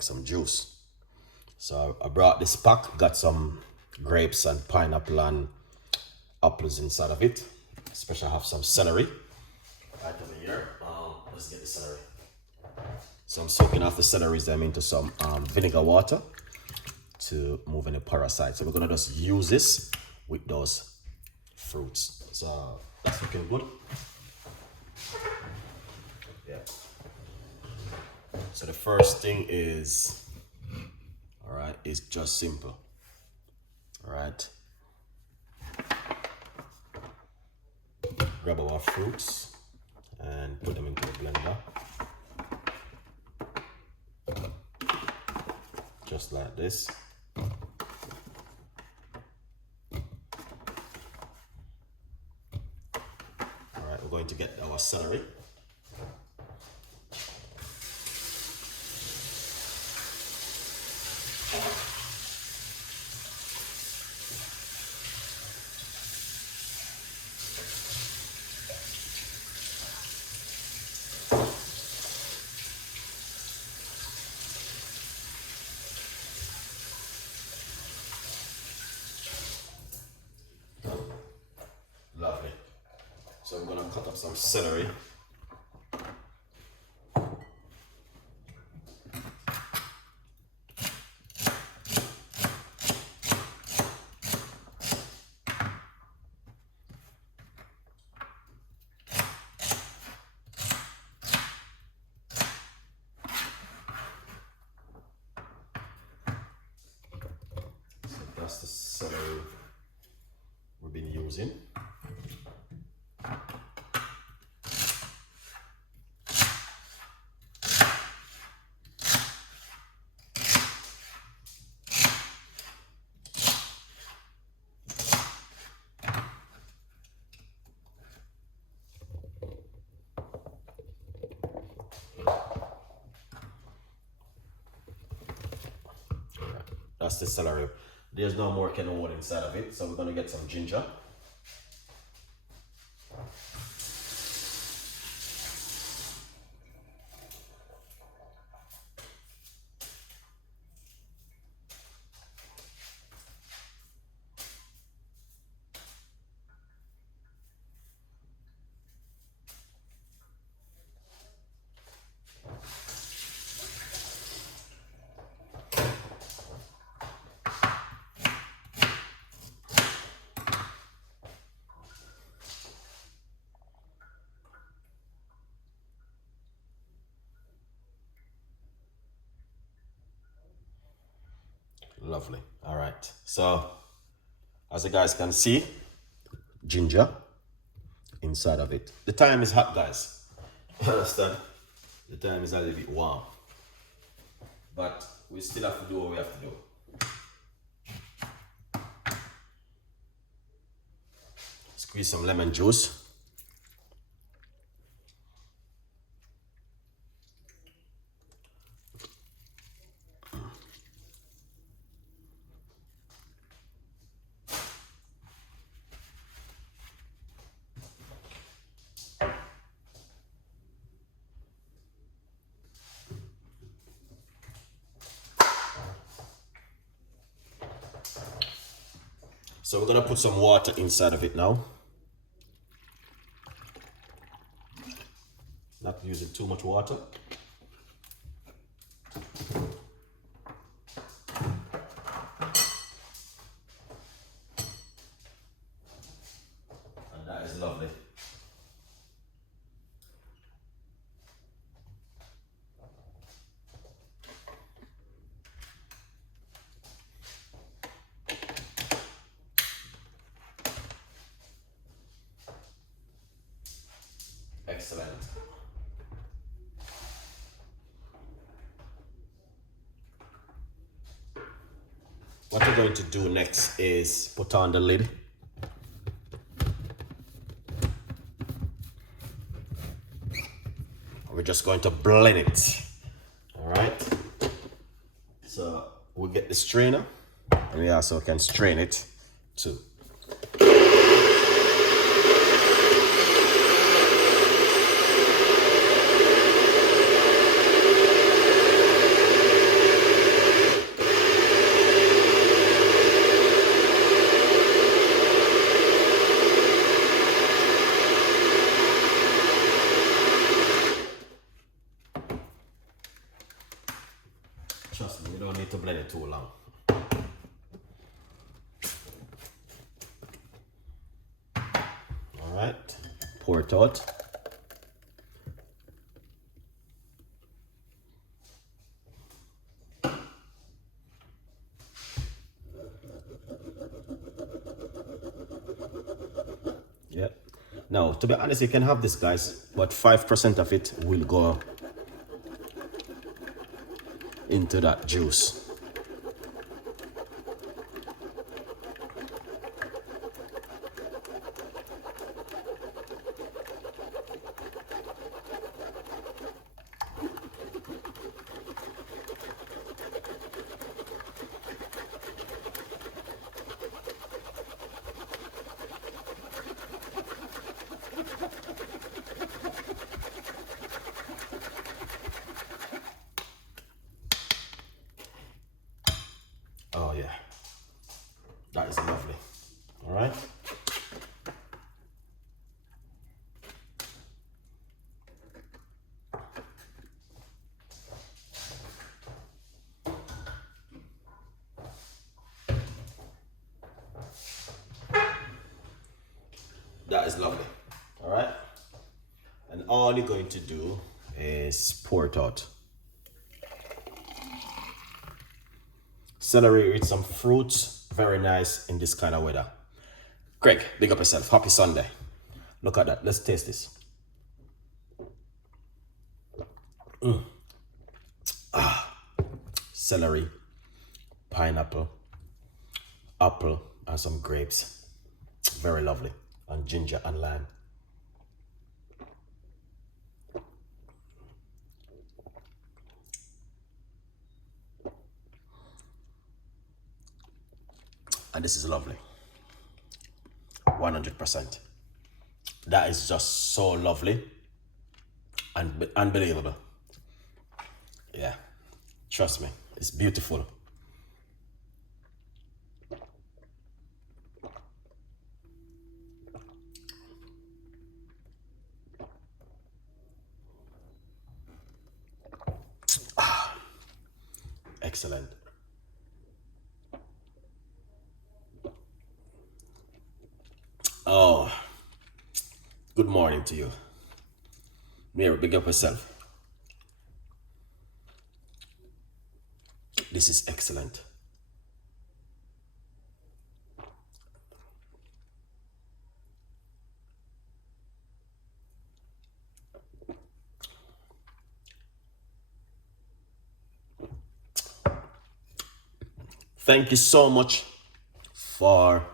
make some juice. So I brought this pack, got some grapes and pineapple and apples inside of it. Especially I have some celery right over here. Let's get the celery. So I'm soaking off the celery them into some vinegar water to move any parasites. So we're gonna just use this with those fruits. So that's looking good. Yeah. So the first thing is, all right, is just simple. All right. Grab our fruits and put them into a blender. Just like this. All right, we're going to get our celery. Lovely. So I'm gonna cut up some celery. So that's the celery we've been using. That's the celery. There's no more canola inside of it, so we're gonna get some ginger. Lovely. All right. So, as you guys can see, ginger inside of it. The time is hot, guys. You understand? The time is a little bit warm. But we still have to do what we have to do. Squeeze some lemon juice. So we're gonna put some water inside of it now. Not using too much water. And that is lovely. Excellent. What we're going to do next is put on the lid. We're just going to blend it. All right. So we'll get the strainer, and we also can strain it too. Trust me, you don't need to blend it too long. All right, pour it out. Yeah. Now, to be honest, you can have this, guys, but 5% of it will go into that juice. Oh yeah, that is lovely. All right. That is lovely. All right. And all you're going to do is pour it out. Celery with some fruits, very nice in this kind of weather. Craig, big up yourself. Happy Sunday. Look at that. Let's taste this. Celery, pineapple, apple, and some grapes. Very lovely. And ginger and lime. And this is lovely. 100%. That is just so lovely and unbelievable. Yeah, trust me, it's beautiful. Excellent. Oh, good morning to you. Mary, big up yourself. This is excellent. Thank you so much for